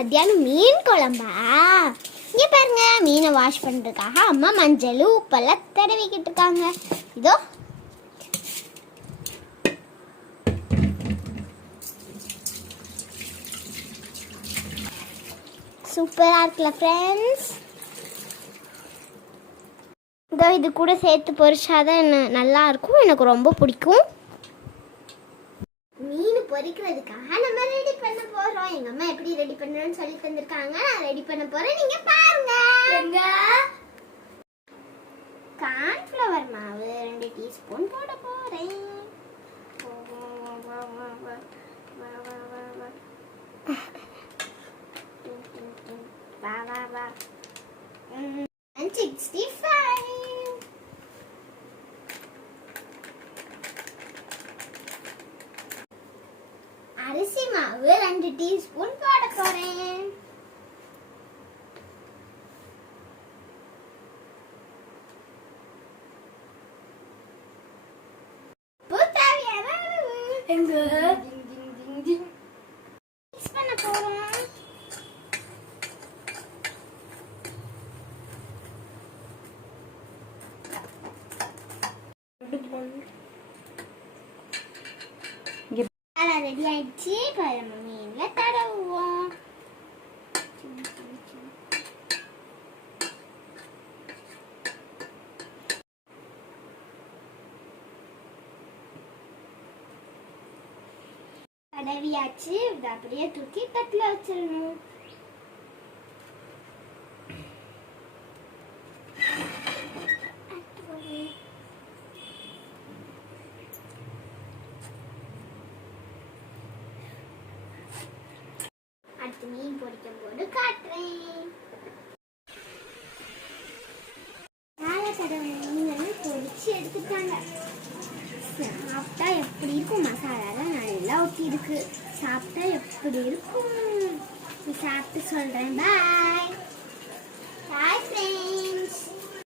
மத்தியானம் மீன் குழம்பா? இங்கே பாருங்க, மீனை வாஷ் பண்ணுறதுக்காக அம்மா மஞ்சள் உப்பெல்லாம் தடவிக்கிட்டு இருக்காங்க. இதோ சூப்பராக இருக்குல்ல ஃப்ரெண்ட்ஸ். இதோ இது கூட சேர்த்து பொரிச்சாதான் நல்லா இருக்கும், எனக்கு ரொம்ப பிடிக்கும். மீன் பொரிக்கிறதுக்காக நம்ம ரெடி பண்ண போறோம். எங்க அம்மா எப்படி ரெடி பண்ணணும்னு சொல்லி தந்திருக்காங்க. நான் ரெடி பண்ண போறேன், நீங்க பாருங்க. கார்ன்ஃப்ளவர் மாவு 2 டீஸ்பூன் போட போறேன். வா வா வா. 65. அரிசி மாவு 2 டீஸ்பூன் போட போறேன். எங்க மிக்ஸ் பண்ண போறோம். ரெடி ஆயிடுச்சு. நம்ம மீன்ல தடவுவோம். தடவியாச்சு. இதை அப்படியே தூக்கி தட்டில் வச்சிடணும். அடுத்து மீன் பொரிக்கும் போது காட்டுறேன். மேலே தடவை மீன் பொரிச்சு எடுத்துட்டாங்க. சாப்பிட்டா எப்படி இருக்கும்? மசாலாலாம் நல்லா ஊற்றி இருக்கு. சாப்பிட்டா எப்படி இருக்கும்? சாப்பிட்டு சொல்றேன். பாய் பாய் ஃப்ரெண்ட்ஸ்.